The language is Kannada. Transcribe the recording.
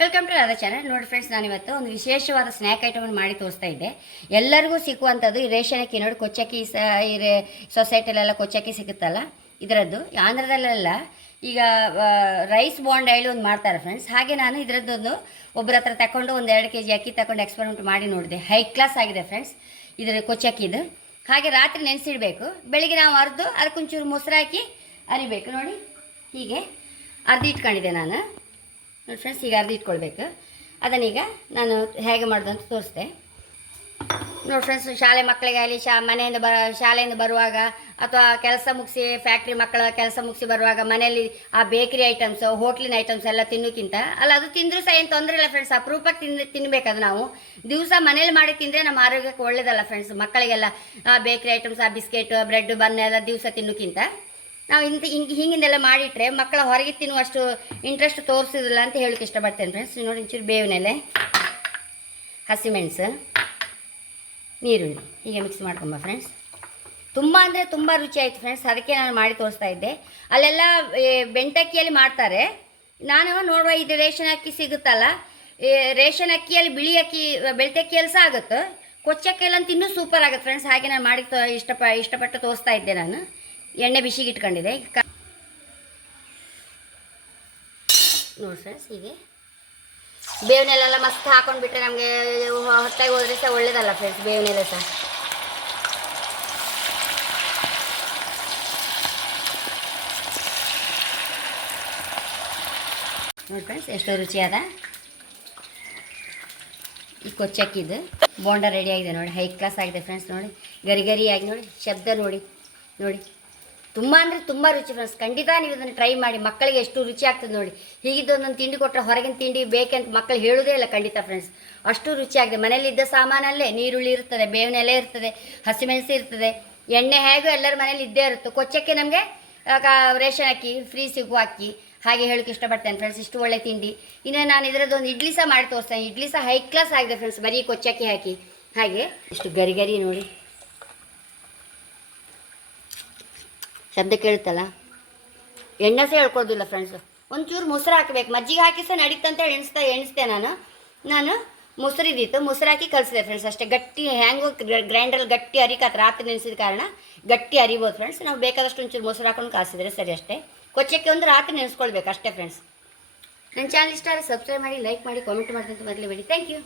ವೆಲ್ಕಮ್ ಟು ರಾಧಾ ಚಾನಲ್ ನೋಡಿ ಫ್ರೆಂಡ್ಸ್ ನಾನು ಇವತ್ತು ಒಂದು ವಿಶೇಷವಾದ ಸ್ನ್ಯಾಕ್ ಐಟಮನ್ನು ಮಾಡಿ ತೋರಿಸ್ತಾ ಇದ್ದೆ. ಎಲ್ಲರಿಗೂ ಸಿಕ್ಕುವಂಥದ್ದು ಈ ರೇಷನ್ ಅಕ್ಕಿ ನೋಡಿ, ಕೊಚ್ಚಕ್ಕಿ ಸ, ಈ ರೇ, ಸೊಸೈಟಿಲೆಲ್ಲ ಕೊಚ್ಚಕ್ಕಿ ಸಿಗುತ್ತಲ್ಲ ಇದರದ್ದು. ಆಂಧ್ರದಲ್ಲೆಲ್ಲ ಈಗ ರೈಸ್ ಬಾಂಡ್ ಹೇಳಿ ಒಂದು ಮಾಡ್ತಾರೆ ಫ್ರೆಂಡ್ಸ್ ಹಾಗೆ ನಾನು ಇದರದ್ದೊಂದು ಒಬ್ಬರ ಹತ್ರ ತಗೊಂಡು ಒಂದು ಎರಡು ಕೆ ಜಿ ಅಕ್ಕಿ ತಗೊಂಡು ಎಕ್ಸ್ಪೆರಿಮೆಂಟ್ ಮಾಡಿ ನೋಡಿದೆ. ಹೈ ಕ್ಲಾಸ್ ಆಗಿದೆ ಫ್ರೆಂಡ್ಸ್ ಇದರ ಕೊಚ್ಚಕ್ಕಿದು. ಹಾಗೆ ರಾತ್ರಿ ನೆನೆಸಿಡಬೇಕು. ಬೆಳಿಗ್ಗೆ ನಾವು ಅರ್ದು ಅದಕ್ಕೊಂಚೂರು ಮೊಸರು ಹಾಕಿ ಅರಿಬೇಕು. ನೋಡಿ, ಹೀಗೆ ಅರ್ದು ಇಟ್ಕೊಂಡಿದ್ದೆ ನಾನು. ನೋಡಿ ಫ್ರೆಂಡ್ಸ್ ಈಗ ಅರ್ದು ಇಟ್ಕೊಳ್ಬೇಕು. ಅದನ್ನೀಗ ನಾನು ಹೇಗೆ ಮಾಡೋದು ಅಂತ ತೋರಿಸ್ದೆ. ನೋಡಿ ಫ್ರೆಂಡ್ಸ್ ಶಾಲೆ ಮಕ್ಕಳಿಗಾಗಲಿ, ಶಾ ಮನೆಯಿಂದ ಬ ಶಾಲೆಯಿಂದ ಬರುವಾಗ ಅಥವಾ ಕೆಲಸ ಮುಗಿಸಿ ಫ್ಯಾಕ್ಟ್ರಿ ಮಕ್ಕಳ ಕೆಲಸ ಮುಗಿಸಿ ಬರುವಾಗ ಮನೆಯಲ್ಲಿ ಆ ಬೇಕರಿ ಐಟಮ್ಸ್ ಹೋಟ್ಲಿನ ಐಟಮ್ಸ್ ಎಲ್ಲ ತಿನ್ನೋಕ್ಕಿಂತ ಅಲ್ಲ, ಅದು ತಿಂದರೂ ಸಹ ಏನು ತೊಂದರೆ ಇಲ್ಲ ಫ್ರೆಂಡ್ಸ್ ಅಪರೂಪಕ್ಕೆ ತಿಂದು ತಿನ್ನಬೇಕದು ನಾವು. ದಿವಸ ಮನೇಲಿ ಮಾಡಿ ತಿಂದರೆ ನಮ್ಮ ಆರೋಗ್ಯಕ್ಕೆ ಒಳ್ಳೇದಲ್ಲ ಫ್ರೆಂಡ್ಸ್ ಮಕ್ಕಳಿಗೆಲ್ಲ. ಆ ಬೇಕರಿ ಐಟಮ್ಸ್ ಆ ಬಿಸ್ಕೆಟ್ ಬ್ರೆಡ್ ಬನ್ ಎಲ್ಲ ದಿವಸ ತಿನ್ನೋಕ್ಕಿಂತ. ನಾವು ಇಂಥ ಹಿಂಗೆ ಹಿಂಗಿಂದೆಲ್ಲ ಮಾಡಿಟ್ರೆ ಮಕ್ಕಳ ಹೊರಗೆ ತಿನ್ನುವಷ್ಟು ಇಂಟ್ರೆಸ್ಟ್ ತೋರಿಸಿದಿಲ್ಲ ಅಂತ ಹೇಳಕ್ಕೆ ಇಷ್ಟಪಡ್ತೇನೆ ಫ್ರೆಂಡ್ಸ್ ನೋಡಿ ಒಂಚೂರು ಬೇವಿನೆಲೆ ಹಸಿಮೆಣಸು ನೀರುಳ್ಳಿ. ಹೀಗೆ ಮಿಕ್ಸ್ ಮಾಡ್ಕೊಂಬ ಫ್ರೆಂಡ್ಸ್ ತುಂಬ ಅಂದರೆ ತುಂಬ ರುಚಿ ಆಯಿತು ಫ್ರೆಂಡ್ಸ್ ಅದಕ್ಕೆ ನಾನು ಮಾಡಿ ತೋರಿಸ್ತಾ ಇದ್ದೆ. ಅಲ್ಲೆಲ್ಲ ಬೆಂಟಕ್ಕಿಯಲ್ಲಿ ಮಾಡ್ತಾರೆ. ನಾನು ನೋಡುವ ಇದು ರೇಷನ್ ಅಕ್ಕಿ ಸಿಗುತ್ತಲ್ಲ ರೇಷನ್ ಅಕ್ಕಿಯಲ್ಲಿ ಬಿಳಿ ಅಕ್ಕಿ, ಬೆಳ್ತಕ್ಕಿಯಲ್ಲಿ ಸಹ ಆಗುತ್ತೆ. ಕೊಚ್ಚಕ್ಕಿಯಲ್ಲಿ ಅಂತ ಇನ್ನೂ ಸೂಪರ್ ಆಗುತ್ತೆ ಫ್ರೆಂಡ್ಸ್ ಹಾಗೆ ನಾನು ಮಾಡಿ ತೋ ಇಷ್ಟಪ, ಇಷ್ಟಪಟ್ಟು ತೋರಿಸ್ತಾ ಇದ್ದೆ ನಾನು. ಎಣ್ಣೆ ಬಿಸಿಗೆ ಇಟ್ಕೊಂಡಿದೆ. ನೋಡಿ ಫ್ರೆಂಡ್ಸ್ ಹೀಗೆ. ಬೇವಿನೆಲೆಲ್ಲ ಮಸ್ತ್ ಹಾಕೊಂಡ್ಬಿಟ್ರೆ ನಮಗೆ ಹೊತ್ತಾಗಿ ಹೋದ್ರೆ ಸಹ ಒಳ್ಳೇದಲ್ಲ ಫ್ರೆಂಡ್ಸ್ ಬೇವಿನೆಲೆ ಸಹ ನೋಡಿ ಫ್ರೆಂಡ್ಸ್ ಎಷ್ಟೋ ರುಚಿಯಾದ ಈ ಕೊಚ್ಚಕ್ಕಿದ್ದು ಬೋಂಡ ರೆಡಿ ಆಗಿದೆ ನೋಡಿ. ಹೈ ಕ್ಲಾಸ್ ಆಗಿದೆ ಫ್ರೆಂಡ್ಸ್ ನೋಡಿ. ಗರಿ ಗರಿಯಾಗಿ ನೋಡಿ. ಶಬ್ದ ನೋಡಿ ನೋಡಿ. ತುಂಬ ಅಂದರೆ ತುಂಬ ರುಚಿ ಫ್ರೆಂಡ್ಸ್ ಖಂಡಿತ ನೀವು ಇದನ್ನು ಟ್ರೈ ಮಾಡಿ. ಮಕ್ಕಳಿಗೆ ಎಷ್ಟು ರುಚಿ ಆಗ್ತದೆ ನೋಡಿ. ಹೀಗಿದ್ದು ಒಂದೊಂದು ತಿಂಡಿ ಕೊಟ್ಟರೆ ಹೊರಗಿನ ತಿಂಡಿ ಬೇಕಂತ ಮಕ್ಕಳು ಹೇಳೋದೇ ಇಲ್ಲ ಖಂಡಿತ ಫ್ರೆಂಡ್ಸ್ ಅಷ್ಟು ರುಚಿಯಾಗಿದೆ ಮನೇಲಿದ್ದ ಸಾಮಾನಲ್ಲೇ ನೀರುಳ್ಳಿ ಇರ್ತದೆ, ಬೇವಿನ ಎಲೆ ಇರ್ತದೆ ಹಸಿಮೆಣಸು ಇರ್ತದೆ. ಎಣ್ಣೆ ಹೇಗೂ ಎಲ್ಲರ ಮನೇಲಿ ಇದ್ದೇ ಇರುತ್ತೆ. ಕೊಚ್ಚಕ್ಕೆ ನಮಗೆ ರೇಷನ್ ಅಕ್ಕಿ ಫ್ರೀ ಸಿಗುವ ಅಕ್ಕಿ ಹಾಗೆ ಹೇಳೋಕ್ಕೆ ಇಷ್ಟಪಡ್ತೇನೆ ಫ್ರೆಂಡ್ಸ್ ಇಷ್ಟು ಒಳ್ಳೆ ತಿಂಡಿ. ಇನ್ನು ನಾನು ಇದರದ್ದೊಂದು ಇಡ್ಲಿ ಸಹ ಮಾಡಿ ತೋರಿಸ್ತೇನೆ. ಇಡ್ಲಿ ಸಹ ಹೈ ಕ್ಲಾಸ್ ಆಗಿದೆ ಫ್ರೆಂಡ್ಸ್ ಬರೀ ಕೊಚ್ಚಕ್ಕಿ ಹಾಕಿ. ಹಾಗೆ. ಇಷ್ಟು ಗರಿ ಗರಿ ನೋಡಿ. ಶಬ್ದ ಕೇಳುತ್ತಲ್ಲ? ಎಣ್ಣೆ ಸಹ ಹೇಳ್ಕೊಳ್ದಿಲ್ಲ ಫ್ರೆಂಡ್ಸು ಒಂಚೂರು ಮೊಸರು ಹಾಕಬೇಕು. ಮಜ್ಜಿಗೆ ಹಾಕಿ ಸಹ ನಡೀತಂತ ಎಣಿಸ್ತಾ ಎಣಿಸ್ದೆ ನಾನು. ನಾನು ಮೊಸರಿದ್ದಿತ್ತು ಮೊಸರು ಹಾಕಿ ಕಲಿಸಿದೆ ಫ್ರೆಂಡ್ಸ್ ಅಷ್ಟೇ ಗಟ್ಟಿ ಹ್ಯಾಂಗು ಗ್ರೈಂಡ್ರಲ್ಲಿ ಗಟ್ಟಿ ಅರಿಕಾತ್ ರಾತ್ರಿ ನೆನೆಸಿದ ಕಾರಣ ಗಟ್ಟಿ ಅರಿಬೋದು ಫ್ರೆಂಡ್ಸ್ ನಾವು ಬೇಕಾದಷ್ಟು ಒಂಚೂರು ಮೊಸರು ಹಾಕೊಂಡು ಕಾಸಿದ್ರೆ ಸರಿ ಅಷ್ಟೇ. ಕೊಚ್ಚಕ್ಕೆ ಒಂದು ರಾತ್ರಿ ನೆನೆಸ್ಕೊಳ್ಬೇಕು ಅಷ್ಟೇ ಫ್ರೆಂಡ್ಸ್ ನನ್ನ ಚಾನಲ್ ಇಷ್ಟ ಆದರೆ ಸಬ್ಸ್ಕ್ರೈಬ್ ಮಾಡಿ ಲೈಕ್ ಮಾಡಿ ಕಾಮೆಂಟ್ ಮೊದಲೇ ಬರಲೇಬೇಡಿ ಥ್ಯಾಂಕ್ ಯು